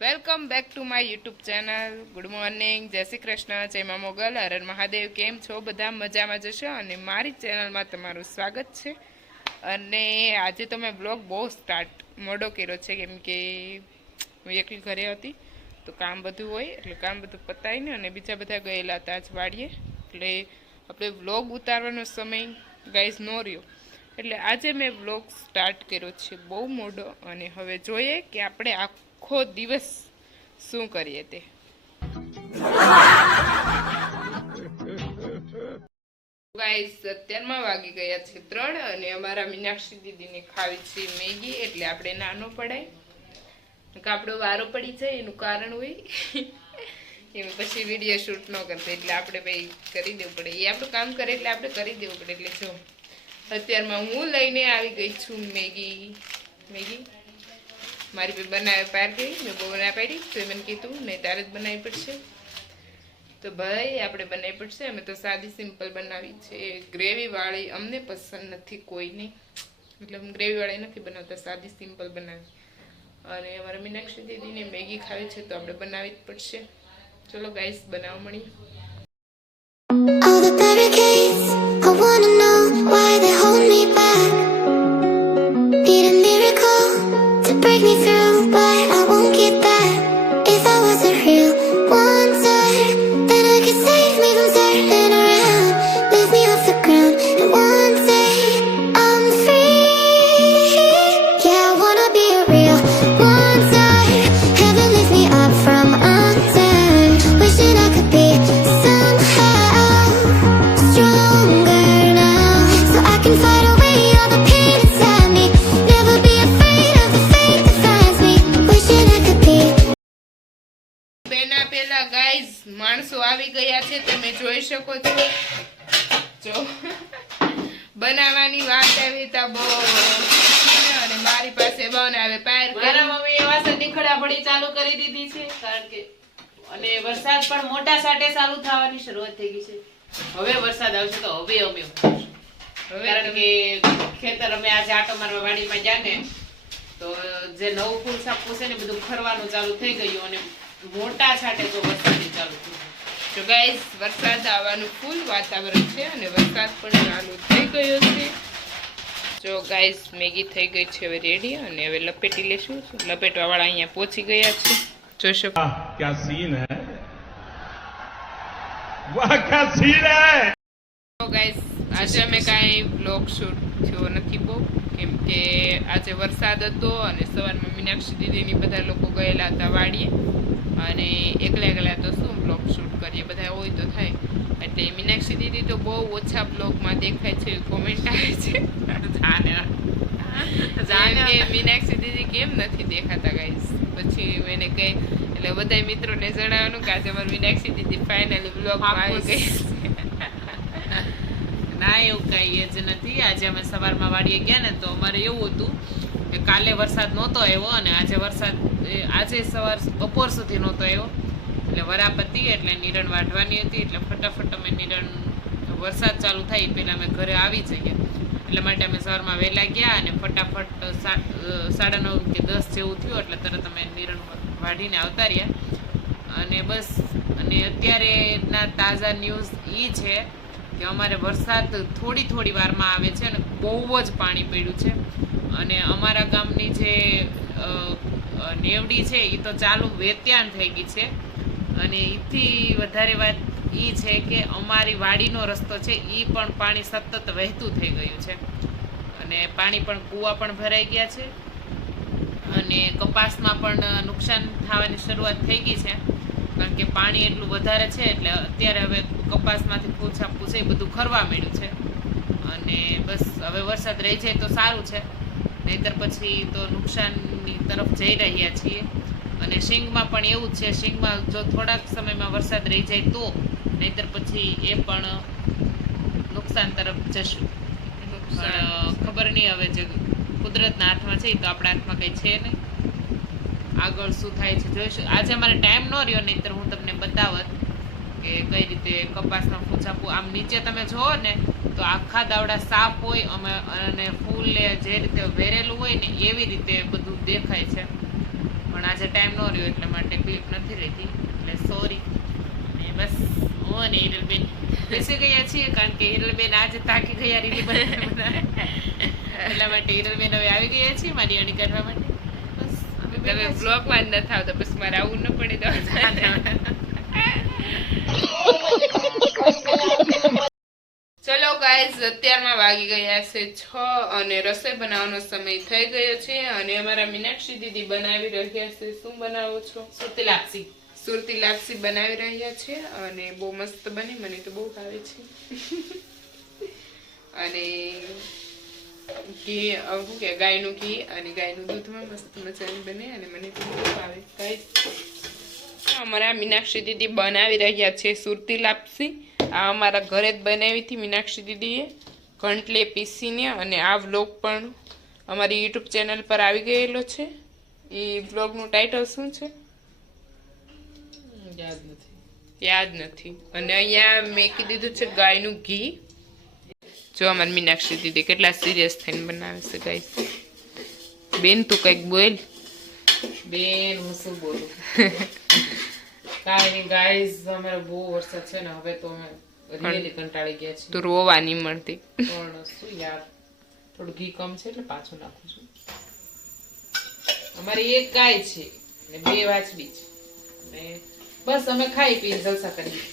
Welcome back to my YouTube channel. Good morning. Jai Shri Krishna. જય મા મોગલ. હરણ મહાદેવ. કેમ છો? બધા મજામાં જશો અને મારી ચેનલમાં તમારું સ્વાગત છે. અને આજે તો મેં બ્લોગ બહુ સ્ટાર્ટ મોડો કર્યો છે, કેમ કે હું એકલી ઘરે હતી. તો કામ બધું હોય, એટલે કામ બધું પતાવીને અને બીજા બધા ગયેલા હતા આજ વાડીએ. એટલે આપણે બ્લોગ ઉતારવાનો સમય ગાઈઝ નો રહ્યો. એટલે આજે મેં બ્લોગ સ્ટાર્ટ કર્યો છે બહુ મોડો. અને હવે જોઈએ કે આપણે આખો દિવસ શું કરીએ તે? ગાઈસ વાગી ગયા છે ત્રણ અને અમારા મીનાક્ષી દીદીને ખાવી છે મેગી, એટલે આપણે નાનો પડાય. આપણો વારો પડી જાય, એનું કારણ હોય. એમ પછી વીડિયો શૂટ ન કરતા, એટલે આપણે ભાઈ કરી દેવું પડે. એ આપણું કામ કરે, એટલે આપણે કરી દેવું પડે. એટલે જો, અત્યારમાં હું લઈને આવી ગઈ છું મેગી. મેગી? મારી બનાવે પાર ગઈ મેં બહુ ના પાડી, તો મને કીધું, નહીં, તારે જ બનાવવી પડશે. તો ભાઈ, આપણે બનાવવી પડશે, અમે તો સાદી સિમ્પલ બનાવી છે. ગ્રેવીવાળી અમને પસંદ નથી કોઈને. હું ગ્રેવીવાળી નથી બનાવતા, સાદી સિમ્પલ બનાવી. અને અમારા મીનાક્ષી દીદીને મેગી ખાવી છે, તો આપણે બનાવવી જ પડશે. ચલો ગાઈસ બનાવવા મળીએ તમે જોઈ શકો છો. જો. બનાવવાની વાત આવી તા બહુ અને મારી પાસે બનાવે પાર મારા મમ્મી એવા સદી ખડાપડી ચાલુ કરી દીધી છે કારણ કે અને વરસાદ પણ મોટા સાટે ચાલુ થવાની શરૂઆત થઈ ગઈ છે. હવે વરસાદ આવશે તો હવે અમે હવે કારણ કે ખેતર અમે આજે આટો મારવા વાડીમાં ગયા ને તો જે નવું ફૂલ સાપવું છે ને બધું ખરવાનું ચાલુ થઈ ગયું અને મોટા સાટે તો વરસાદ ચાલુ થઈ જો ગાઈઝ વરસાદ આવવાનું ફૂલ વાતાવરણ છે અને વરસાદ પણ ચાલુ થઈ ગયો છે. જો ગાઈઝ મેગી થઈ ગઈ છે હવે રેડી અને હવે લપેટી લેશું. લપેટવાવાળા અહીંયા પહોંચી ગયા છે. જોઈ ક્યાં સીન હે? વાહ ક્યાં સીન હે? તો ગાઈઝ આજે મેં કાંઈ બ્લોગ શૂટ થયો નથી બહુ. કેમ કે આજે વરસાદ હતો અને સવારમાં મીનાક્ષી દીદીની બધા લોકો ગયેલા હતા વાડીએ. અને એકલા એકલા તો શું બ્લોગ શૂટ કરીએ? બહુ ઓછા બ્લોગમાં દેખાય છે કોમેન્ટ આવે છે. જાણે. કે મીનાક્ષી દીદી કેમ નથી દેખાતા ગાઈસ પછી હું એને કહી એટલે બધા મિત્રોને જણાવવાનું કે આજે અમારી મીનાક્ષી દીદી ફાઇનલી બ્લોગમાં આવી ગઈ ના એવું કઈ જ નથી. આજે અમે સવારમાં વાડીએ ગયા ને તો અમારે એવું હતું કે કાલે વરસાદ નહોતો આવ્યો અને આજે વરસાદ એ આજે સવાર બપોર સુધી નહોતો આવ્યો. એટલે વરાપતિ એટલે નિરણ વાઢવાની હતી એટલે ફટાફટ અમે નિરણ વરસાદ ચાલુ થાય પહેલાં અમે ઘરે આવી જઈએ. એટલા માટે અમે સવારમાં વહેલા ગયા અને ફટાફટ સાડા નવ કે દસ જેવું થયું એટલે તરત અમે નિરણ વાઢીને આવતા રહ્યા. અને બસ, અને અત્યારે ના તાજા ન્યૂઝ એ છે કે અમારે વરસાદ થોડી થોડી વારમાં આવે છે અને બહુ જ પાણી પડ્યું છે. અને અમારા ગામની જે નેવડી છે એ તો ચાલુ વેત્યાન થઈ ગઈ છે. અને એથી વધારે વાત એ છે કે અમારી વાડીનો રસ્તો છે એ પણ પાણી સતત વહેતું થઈ ગયું છે. અને પાણી પણ, કૂવા પણ ભરાઈ ગયા છે. અને કપાસમાં પણ નુકસાન થવાની શરૂઆત થઈ ગઈ છે. કારણ કે પાણી એટલું વધારે છે, એટલે અત્યારે હવે કપાસમાંથી પૂછા, એ બધું ખરવા માંડ્યું છે. અને બસ, હવે વરસાદ રહી જાય તો સારું છે. નહીતર પછી તો નુકસાનની તરફ જઈ રહ્યા છીએ. અને શિંગમાં પણ એવું જ છે, શિંગમાં જો થોડાક સમયમાં વરસાદ રહી જાય તો નહીતર પછી એ પણ નુકસાન તરફ જશું. ખબર નહીં હવે જે કુદરતના હાથમાં છે એ તો આપણા હાથમાં કંઈ છે નહીં. આગળ શું થાય છે જોઈશું. આજે અમારે ટાઈમ ન રહ્યો નહીંતર હું તમને બતાવત કે કઈ રીતે કપાસના ફૂછાપું આમ નીચે તમે જુઓ ને તો આખા દાવડા સાફ હોય અમે અને ફૂલ જે રીતે વેરેલું હોય ને એવી રીતે બધું દેખાય છે. પણ આજે ટાઈમ ન રહ્યો એટલે માટે ક્લિપ નથી લીધી એટલે સોરી. બસ હું અને હિરલબેન. બેસી ગયા છીએ કારણ કે હિરલબેન આજે તાકી ગયા રીલી એટલા માટે હિરલબેન હવે આવી ગયા છીએ મારી અણી કરવા માટે. બસ તમે બેઠા છીએ. બ્લોગમાં બસ મારે આવું ન પડે તો. ચલો ગાઈઝ અત્યારમાં વાગી ગયા છે છ અને રસોઈ બનાવવાનો સમય થઈ ગયો છે અને અમારા મીનાક્ષી દીદી બનાવી રહ્યા છે. શું બનાવો છો? લાપસી સુરતી લાપસી બનાવી રહ્યા છે અને બહુ મસ્ત બની, મને તો બહુ ભાવે છે. અને ઘી શું કે, ગાયનું ઘી અને ગાયનું દૂધમાં મસ્ત મજાની બને અને મને તો બહુ ભાવે. કઈ અમારા મીનાક્ષી દીદી બનાવી રહ્યા છે સુરતી લાપસી. આ અમારા ઘરે જ બનાવી હતી મીનાક્ષી દીદીએ. ઘંટલે પીસીને અને આ વ્લોગ પણ અમારી યુટ્યુબ ચેનલ પર આવી ગયેલો છે. એ વ્લોગનું ટાઇટલ શું છે? યાદ નથી. યાદ નથી. અને અહીંયા મેં કીધું છે ગાયનું ઘી. જો અમારી મીનાક્ષી દીદી કેટલા સિરિયસ થઈને બનાવે છે ગાય બેન તું કંઈક બોલ. બેન હું શું બોલું? કાંઈ નહીં ગાઈઝ અમારે બહુ વરસાદ છે ને હવે તો અમે રિયલી કંટાળી ગયા છીએ. તો રોવા નહીં મળતી. પણ શું યાર થોડું ઘી કમ છે એટલે પાછું નાખું છું. અમારી એક ગાય છે બે વાછડી છે. બસ અમે ખાઈ પીને જલસા કરીએ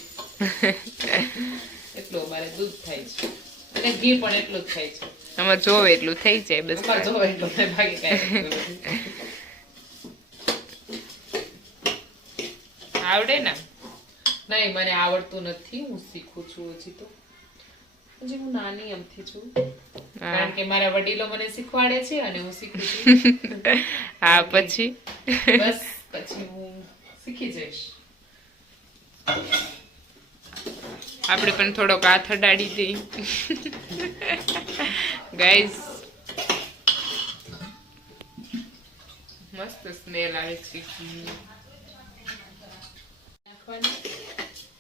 એટલું અમારે દૂધ થાય છે. અને ઘી પણ એટલું જ થાય છે. અમારે જોવે એટલું થઈ જાય બસ. અમારે જોવે એટલું થાય, બાકી કાંઈ આવડે ને? નહીં મને આવડતું નથી હું શીખું છું હજી તો. હજી હું નાની એમથી છું. કારણ કે મારા વડીલો મને શીખવાડે છે અને હું શીખું છું. હા પછી? બસ પછી હું શીખી જઈશ. આપણે પણ થોડોક હાથ અડાડી દઈ. ગાઈઝ મસ્ત સ્મેલ આવે છે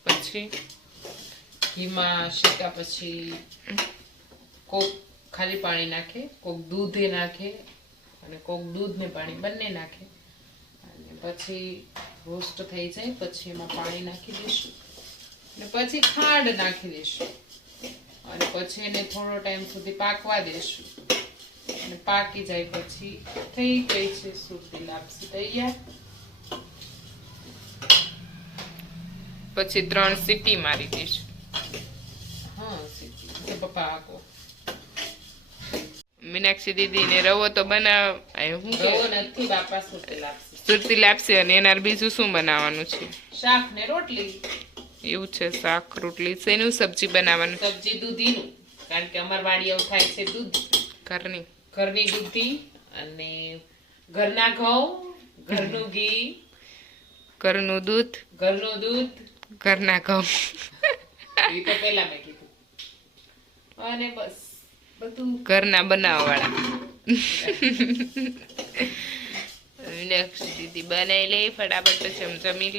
પછી ઘીમાં શેકા પછી કોક ખાલી પાણી નાખે, કોક દૂધે નાખે અને કોક દૂધ ને પાણી બંને નાખે. અને પછી રોસ્ટ થઈ જાય પછી એમાં પાણી નાખી દઈશું. અને પછી ખાંડ નાખી દઈશું. અને પછી એને થોડો ટાઈમ સુધી પાકવા દઈશું. અને પાકી જાય પછી થઈ ગઈ છે સુરતી લાપસી તૈયાર. પછી ત્રણ સીટી મારી દઈશ. હા સીટી. પપ્પા આકો મીનાક્ષી દીદી ને રવો તો બનાવ હું કે? નથી બાપા સુરતી લાપસી. અને એના બીજું શું બનાવવાનું છે? શાક ને રોટલી. એવું છે શાક રોટલી. શેનું સબ્જી બનાવવાનું? સબ્જી દૂધીનું. કારણ કે અમાર વાડી એવું થાય છે દૂધ. ઘરની. ઘરની દૂધી અને ઘરના ઘઉં ઘરનું ઘી ઘરનું દૂધ. ઘરનું દૂધ. ઘરના ઘઉં. એ તો પહેલા મેં કીધું. અને બસ. ઘરના બનાવવાળા. મીનાક્ષી દીદી બનાવી લે ફટાફટ પછી અમે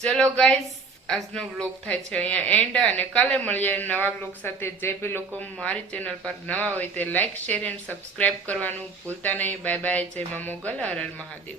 ચલો ગાઈઝ આજનો બ્લોગ થાય છે અહીંયા એન્ડ અને કાલે મળીએ નવા બ્લોગ સાથે. જે બી લોકો મારી ચેનલ પર નવા હોય તે લાઇક શેર એન્ડ સબસ્ક્રાઇબ કરવાનું ભૂલતા નહીં. બાય બાય જય મા મોગલ હર મહાદેવ.